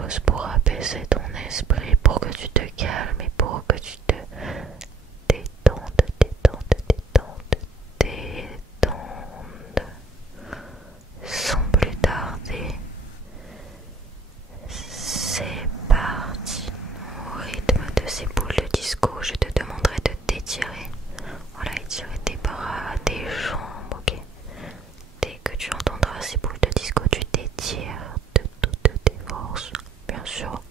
chose pour apaiser ton esprit, pour que tu te calmes et pour que tu te détendes, sans plus tarder. C'est parti. Au rythme de ces boules de disco, je te demanderai de t'étirer. Voilà, étirer tes bras, tes jambes, ok. Dès que tu entendras ces boules de disco, tu t'étires de toutes tes forces. Bien sûr,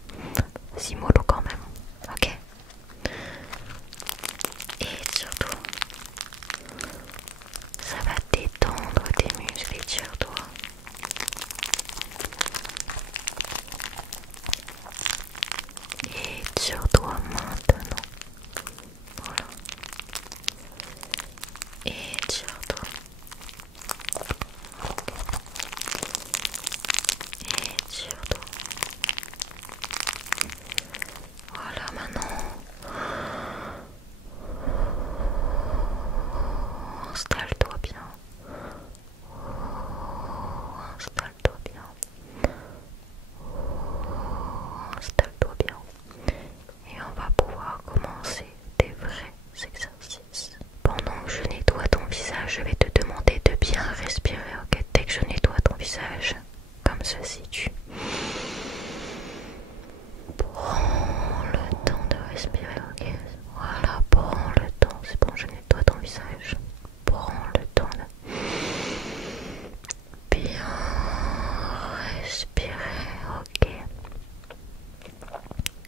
si mollo quand même, ok. Et surtout, ça va détendre tes muscles, étire-toi. Étire-toi maintenant. Voilà. Étire-toi. Étire-toi. Voilà, maintenant. Installe-toi bien. Installe-toi bien. Installe-toi bien. Et on va pouvoir commencer des vrais exercices. Pendant que je nettoie ton visage, je vais te demander de bien respirer, ok? Dès que je nettoie ton visage, comme ceci, tu prends le temps de respirer, ok? Voilà, prends le temps, c'est bon, je nettoie ton visage. Prends le temps de bien respirer, ok?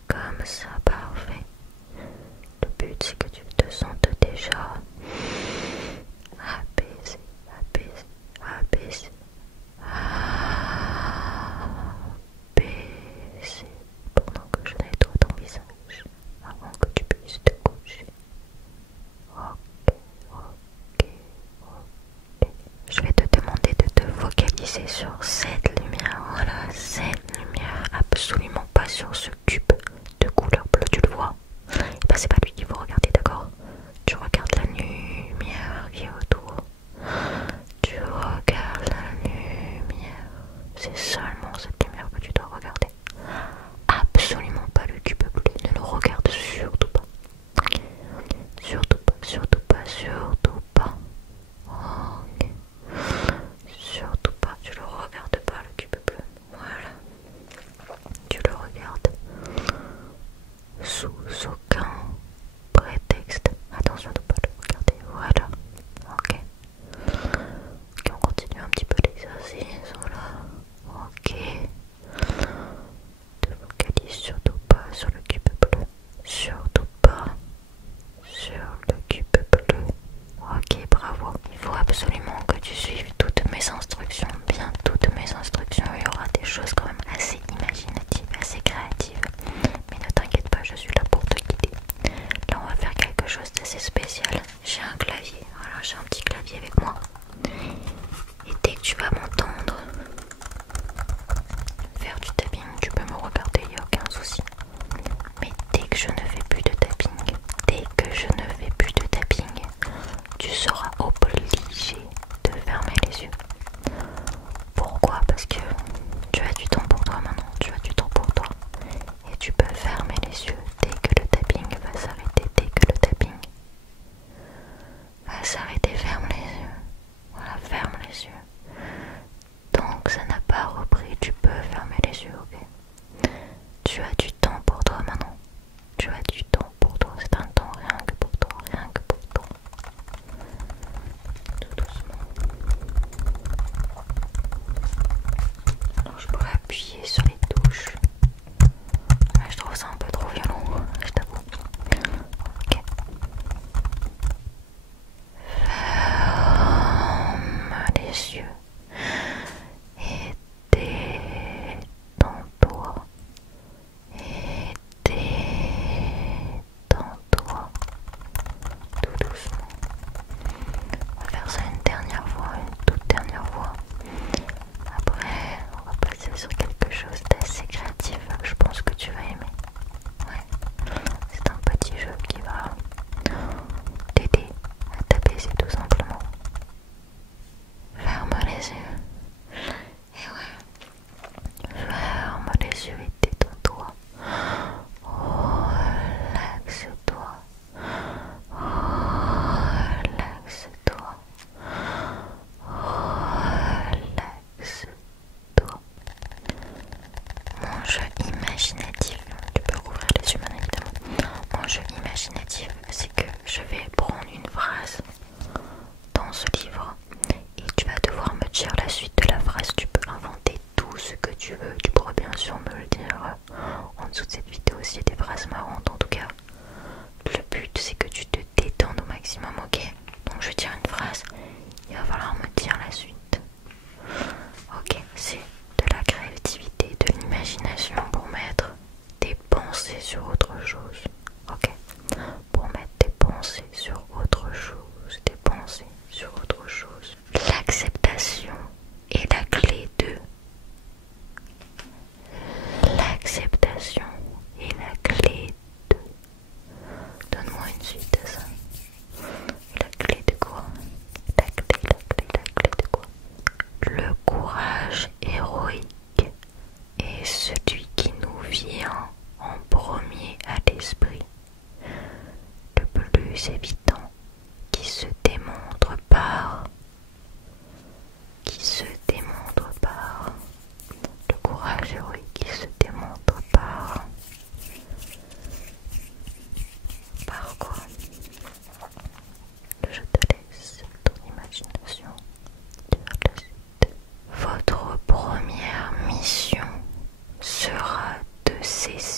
Comme ça, parfait. Le but c'est que tu te sentes déjà apaisé, apaisé, apaisé, apaisé pendant que je nettoie ton visage avant que tu puisses te coucher. Ok, ok, ok. Je vais te demander de te focaliser sur cette lumière, voilà, cette lumière, absolument pas sur ce cube de couleur bleue, tu le vois? Et bah c'est pas lui qu'il faut regarder, d'accord? Tu regardes la lumière qui est autour. Tu regardes la lumière. C'est seulement cette lumière que tu dois regarder. Absolument pas le cube bleu. Ne le regarde surtout pas. Surtout pas, surtout pas, surtout pas. Ok. Surtout pas, tu le regardes pas le cube bleu. Voilà. Tu le regardes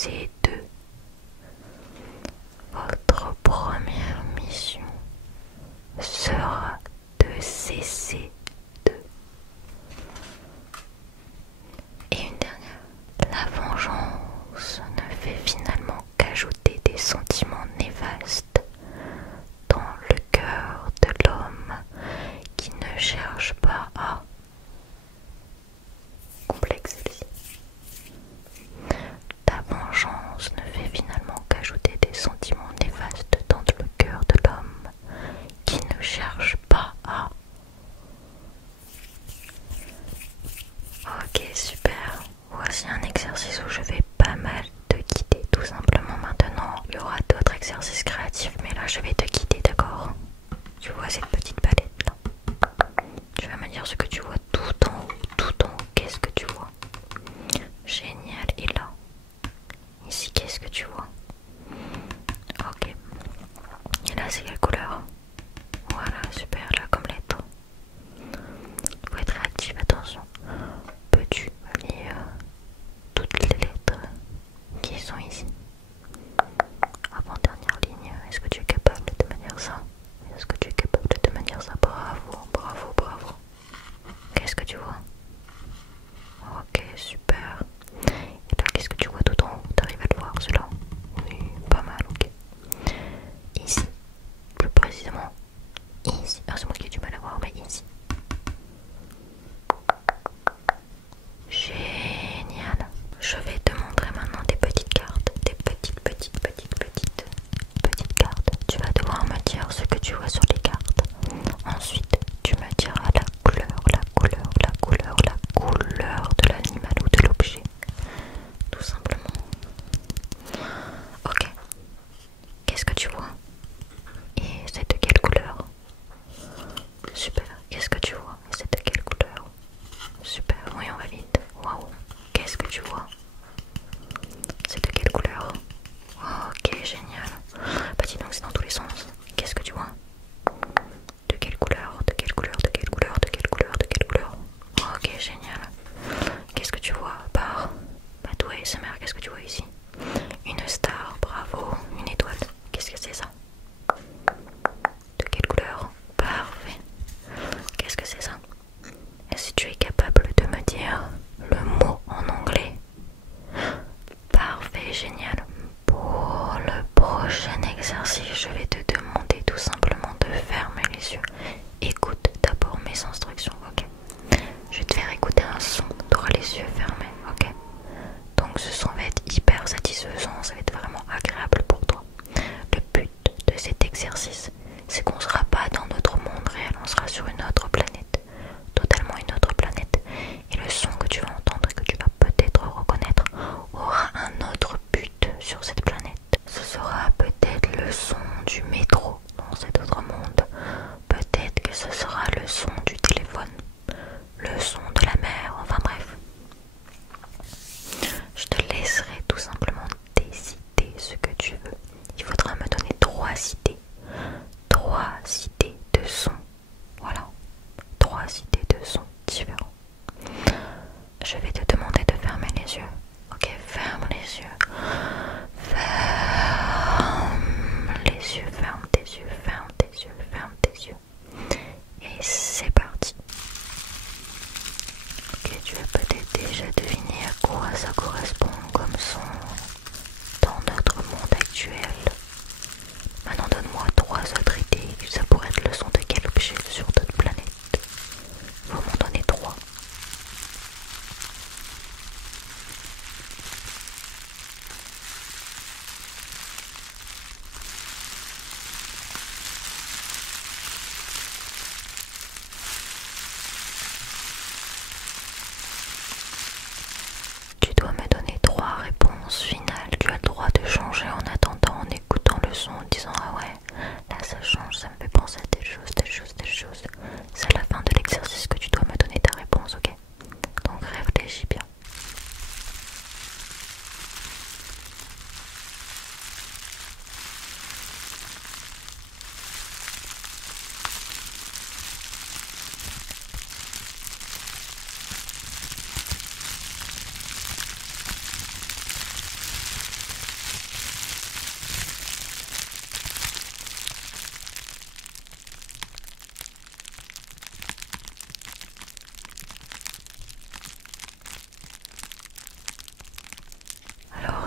C2. Votre première mission sera de CC2. Et une dernière. La vengeance ne fait finalement qu'ajouter des sentiments néfastes dans le cœur de l'homme qui ne cherche pas à complexe celle-ci. Ta vengeance ne fait finalement qu'ajouter des sentiments néfastes dans le cœur de l'homme qui ne cherche pas à. Ok, super. Voici un exercice où je vais pas mal te guider tout simplement maintenant. Il y aura d'autres exercices créatifs, mais là je vais te guider, d'accord? Tu vois cette petite palette là? Tu vas me dire ce que tu vois tout en haut, tout en haut. Qu'est-ce que tu vois? Génial. Et là? Ici, qu'est-ce que tu vois? Ok. Et là, c'est quelle couleur? Voilà, super, là comme lettre. Faut être réactif, attention. Peux-tu lire toutes les lettres qui sont ici? Avant-dernière ligne, est-ce que tu es capable de me dire ça? Est-ce que tu es capable de me dire ça? Bravo, bravo, bravo. Qu'est-ce que tu vois? Ok, super. Et là, qu'est-ce que tu vois tout en haut? T'arrives à le voir, celui-là? Oui, pas mal, ok. Ici, plus précisément, ici. Ah, c'est moi qui ai du mal à voir, mais ici. Génial. Je vais te montrer maintenant des petites cartes. Des petites cartes. Tu vas devoir me dire ce que tu vois sur les cartes. Ensuite, tu me diras la couleur de l'animal ou de l'objet. Tout simplement. Ok. Qu'est-ce que tu vois? Et c'est de quelle couleur? Super. Qu'est-ce que tu vois? Et c'est de quelle couleur? Super. Oui, on va vite. Waouh. Qu'est-ce que tu vois? C'est de quelle couleur? Ok, génial. Bah dis donc, c'est dans tous les sens. Qu'est-ce que tu vois? De quelle couleur? De quelle couleur? De quelle couleur? De quelle couleur? De quelle couleur? Ok, génial. Qu'est-ce que tu vois par toi ASMR? Qu'est-ce que tu vois ici? Une star, bravo. Une étoile. Qu'est-ce que c'est ça? De quelle couleur? Parfait. Qu'est-ce que c'est ça? Est-ce que tu es capable de me dire le mot en anglais? Parfait, génial. Pour le prochain exercice, je vais te demander tout simplement de fermer les yeux. Écoute d'abord mes instructions, ok? Je vais te faire écouter un son, tu auras les yeux fermés, ok? Donc ce son va être hyper satisfaisant.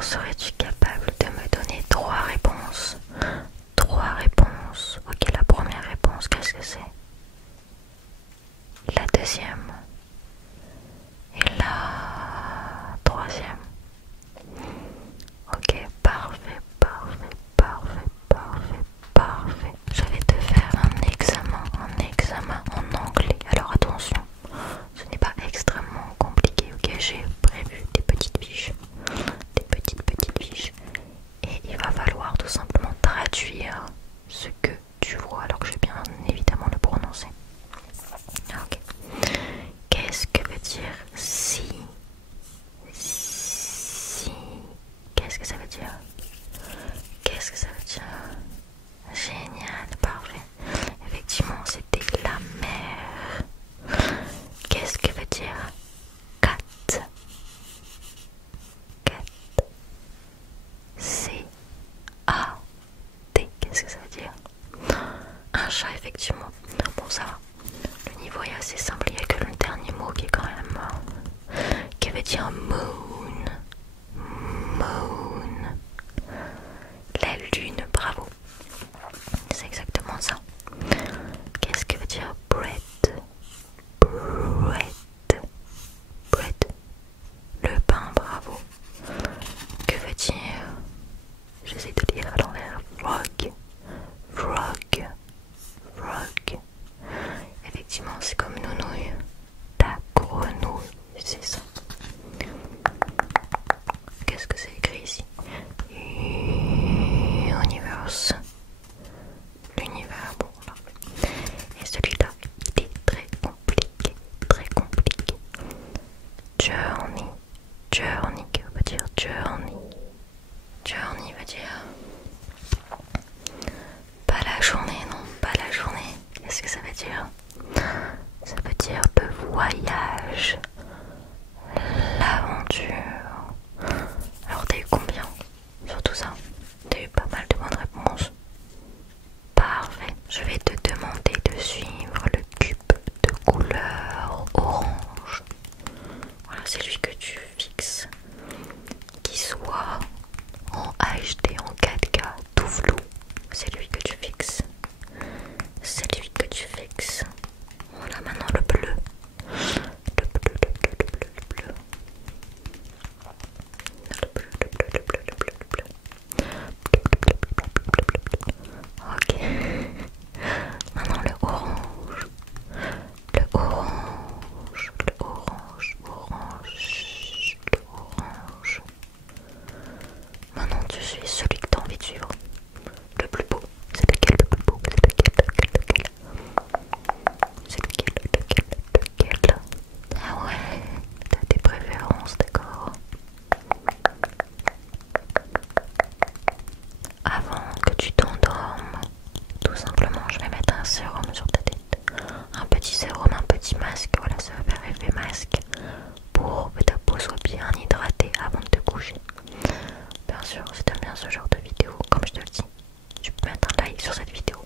serais-tu capable de me donner 3 réponses? 3 réponses. Ok, la première réponse, qu'est-ce que c'est? La deuxième. Et la troisième. Ok, parfait, parfait, parfait, parfait, parfait. Je vais te faire un examen en anglais. Alors attention, ce n'est pas extrêmement compliqué, ok? J'ai prévu des petites fiches. Et il va falloir tout simplement traduire ce que tu vois, alors que je vais bien évidemment le prononcer. Ok. Qu'est-ce que veut dire si? Si. Qu'est-ce que ça veut dire? Qu'est-ce que ça veut dire? Génial, parfait. Effectivement, c'était la mer. Qu'est-ce que veut dire cat? Cat. C-A-T. Qu'est-ce que ça veut dire? Un chat, effectivement. Bon, ça va. Le niveau est assez simple. Il n'y a que le dernier mot qui est quand même. Qui veut dire moon. Moon. La lune, bravo. C'est exactement ça. Qu'est-ce que veut dire bread? Bread. Bread. Le pain, bravo. Que veut dire? J'essaie de lire à l'envers. Frog. Frog. Frog. Effectivement, c'est comme nounouille. La grenouille, c'est ça. Qu'est-ce que c'est écrit ici? Universe. L'univers, bon là. Et celui-là, il est très compliqué, très compliqué. Journey. Journey, que veut dire journey? Journey veut dire pas la journée, non, pas la journée. Qu'est-ce que ça veut dire? Ça veut dire le voyage, l'aventure. Alors t'as eu combien sur tout ça? T'as eu pas mal de bonnes réponses. Parfait. Je vais te demander de suivre le cube de couleur orange. Voilà, c'est lui que tu fixes. Qui soit en HD, en 4K, tout flou. C'est lui que tu fixes. C'est lui que tu fixes. Voilà, maintenant le bleu. Le bleu, le bleu, le bleu, le bleu. Le bleu, le bleu, le bleu, le bleu, le bleu. Ok. Maintenant le orange. Le orange. Le orange. Orange. Le orange. Maintenant tu suis celui que tu as envie de suivre. Le plus beau. C'est lequel le plus beau? C'est lequel? C'est lequel? Ah ouais, t'as des préférences, d'accord. Avant que tu t'endormes, tout simplement, je vais mettre un sérum sur ta tête. Un petit sérum, un petit masque, voilà, ça va faire effet masque pour que ta peau soit bien hydratée avant de te coucher. Bien sûr, si t'aimes bien ce genre de vidéo, comme je te le dis, tu peux mettre un like sur cette vidéo.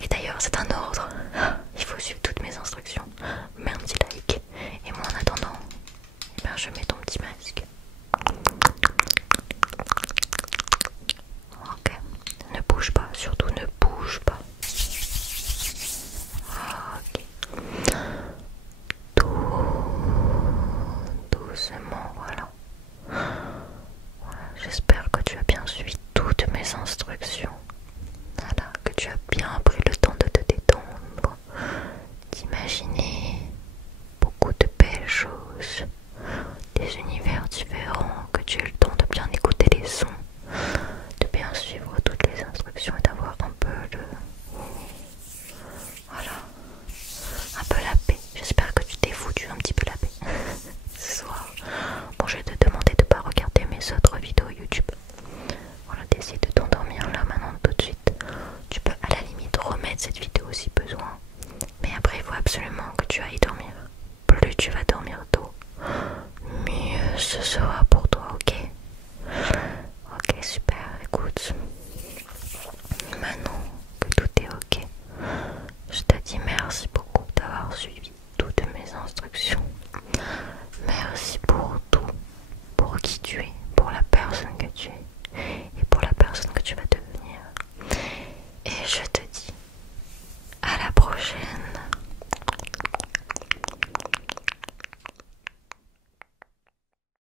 Et d'ailleurs, c'est un ordre. Il faut suivre toutes mes instructions. Mets un petit like. Et moi, en attendant, eh ben, je mets ton petit masque. Ok. Ne bouge pas. Surtout ne bouge pas. Ok. Doucement, voilà. J'espère que tu as bien suivi toutes mes instructions. Voilà, que tu as bien pris le temps de te détendre, d'imaginer beaucoup de belles choses, des univers différents, que tu aies le temps de bien écouter les sons, de bien suivre toutes les instructions et d'avoir un peu de... Voilà, un peu la paix. J'espère que tu t'es foutu un petit peu la paix ce soir. Bon, je vais te demander de ne pas regarder mes autres vidéos YouTube. Voilà, d'essayer de t'endormir là maintenant tout de suite. Tu peux à la limite remettre cette vidéo si besoin. Mais après il faut absolument que tu ailles dormir. Plus tu vas dormir tôt, mieux ce sera pour